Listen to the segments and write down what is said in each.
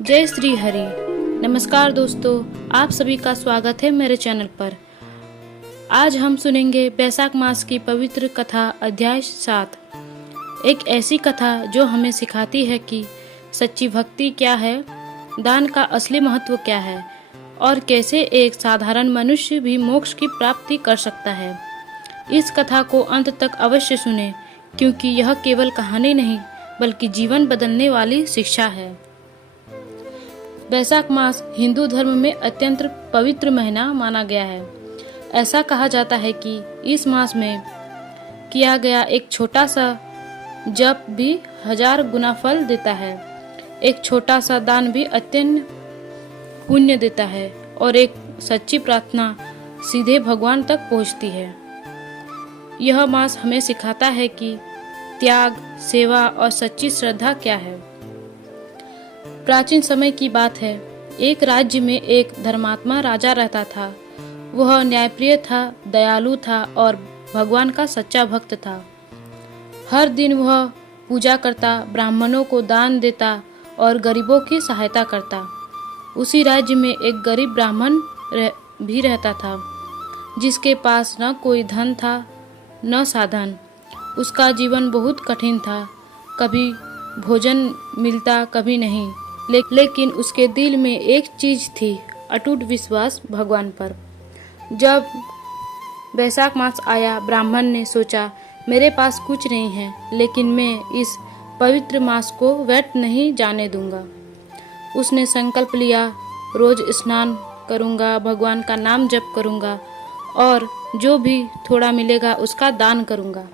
जय श्री हरि। नमस्कार दोस्तों, आप सभी का स्वागत है मेरे चैनल पर। आज हम सुनेंगे बैसाख मास की पवित्र कथा अध्याय 7। एक ऐसी कथा जो हमें सिखाती है कि सच्ची भक्ति क्या है, दान का असली महत्व क्या है और कैसे एक साधारण मनुष्य भी मोक्ष की प्राप्ति कर सकता है। इस कथा को अंत तक अवश्य सुने, क्योंकि यह केवल कहानी नहीं बल्कि जीवन बदलने वाली शिक्षा है। बैसाख मास हिंदू धर्म में अत्यंत पवित्र महीना माना गया है। ऐसा कहा जाता है कि इस मास में किया गया एक छोटा सा जप भी 1000 गुना फल देता है। एक छोटा सा दान भी अत्यंत पुण्य देता है और एक सच्ची प्रार्थना सीधे भगवान तक पहुंचती है। यह मास हमें सिखाता है कि त्याग, सेवा और सच्ची श्रद्धा क्या है। प्राचीन समय की बात है। एक राज्य में एक धर्मात्मा राजा रहता था। वह न्यायप्रिय था, दयालु था और भगवान का सच्चा भक्त था। हर दिन वह पूजा करता, ब्राह्मणों को दान देता और गरीबों की सहायता करता। उसी राज्य में एक गरीब ब्राह्मण भी रहता था, जिसके पास न कोई धन था न साधन। उसका जीवन बहुत कठिन था। कभी भोजन मिलता, कभी नहीं, लेकिन उसके दिल में एक चीज थी, अटूट विश्वास भगवान पर। जब बैसाख मास आया, ब्राह्मण ने सोचा, मेरे पास कुछ नहीं है, लेकिन मैं इस पवित्र मास को व्यर्थ नहीं जाने दूंगा। उसने संकल्प लिया, रोज स्नान करूंगा, भगवान का नाम जप करूंगा और जो भी थोड़ा मिलेगा उसका दान करूंगा।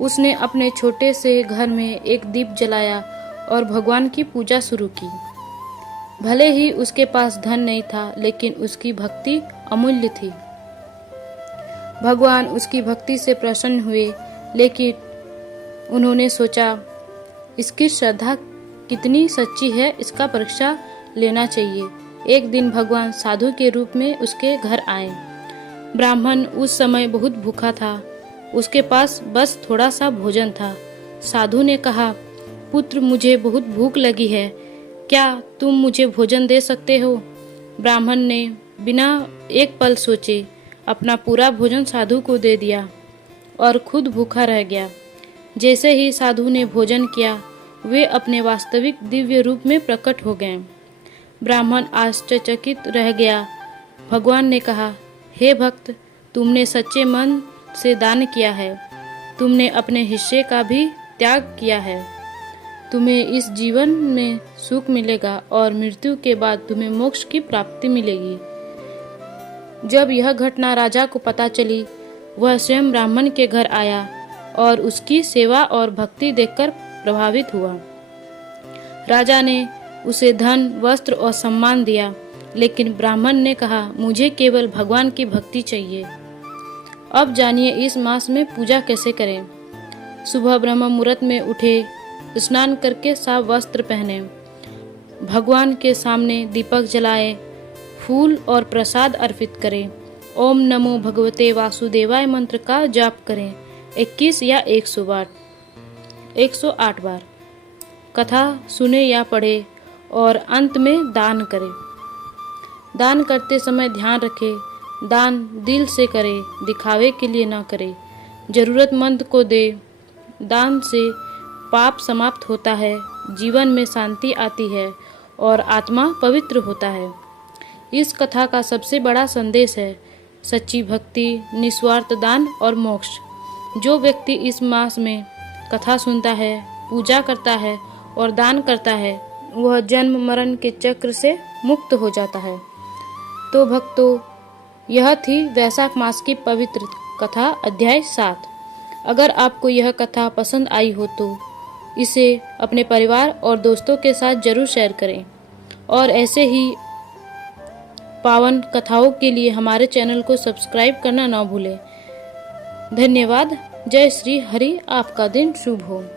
उसने अपने छोटे से घर में एक दीप जलाया और भगवान की पूजा शुरू की। भले ही उसके पास धन नहीं था, लेकिन उसकी भक्ति अमूल्य थी। भगवान उसकी भक्ति से प्रसन्न हुए, लेकिन उन्होंने सोचा, इसकी श्रद्धा कितनी सच्ची है, इसका परीक्षा लेना चाहिए। एक दिन भगवान साधु के रूप में उसके घर आए। ब्राह्मण उस समय बहुत भूखा था। उसके पास बस थोड़ा सा भोजन था। साधु ने कहा, पुत्र, मुझे बहुत भूख लगी है, क्या तुम मुझे भोजन दे सकते हो? ब्राह्मण ने बिना एक पल सोचे अपना पूरा भोजन साधु को दे दिया और खुद भूखा रह गया। जैसे ही साधु ने भोजन किया, वे अपने वास्तविक दिव्य रूप में प्रकट हो गए। ब्राह्मण आश्चर्यचकित रह गया। भगवान ने कहा, हे भक्त, तुमने सच्चे मन से दान किया है। तुमने अपने हिस्से का भी त्याग किया है। तुम्हें इस जीवन में सुख मिलेगा और मृत्यु के बाद तुम्हें मोक्ष की प्राप्ति मिलेगी। जब यह घटना राजा को पता चली, वह स्वयं ब्राह्मण के घर आया और उसकी सेवा और भक्ति देखकर प्रभावित हुआ। राजा ने उसे धन, वस्त्र और सम्मान दिया, लेकिन ब्राह्मण ने कहा, मुझे केवल भगवान की भक्ति चाहिए। अब जानिए इस मास में पूजा कैसे करें। सुबह ब्रह्म मुहूर्त में उठे, स्नान करके साफ वस्त्र पहने, भगवान के सामने दीपक जलाए, फूल और प्रसाद अर्पित करें, ओम नमो भगवते वासुदेवाय मंत्र का जाप करें 21 या 108 बार। कथा सुने या पढ़े और अंत में दान करें। दान करते समय ध्यान रखें, दान दिल से करें, दिखावे के लिए न करें। जरूरतमंद को दे। दान से पाप समाप्त होता है, जीवन में शांति आती है और आत्मा पवित्र होता है। इस कथा का सबसे बड़ा संदेश है सच्ची भक्ति, निस्वार्थ दान और मोक्ष। जो व्यक्ति इस मास में कथा सुनता है, पूजा करता है और दान करता है, वह जन्म मरण के चक्र से मुक्त हो जाता है। तो भक्तों, यह थी वैशाख मास की पवित्र कथा अध्याय 7। अगर आपको यह कथा पसंद आई हो तो इसे अपने परिवार और दोस्तों के साथ जरूर शेयर करें और ऐसे ही पावन कथाओं के लिए हमारे चैनल को सब्सक्राइब करना ना भूलें। धन्यवाद। जय श्री हरि। आपका दिन शुभ हो।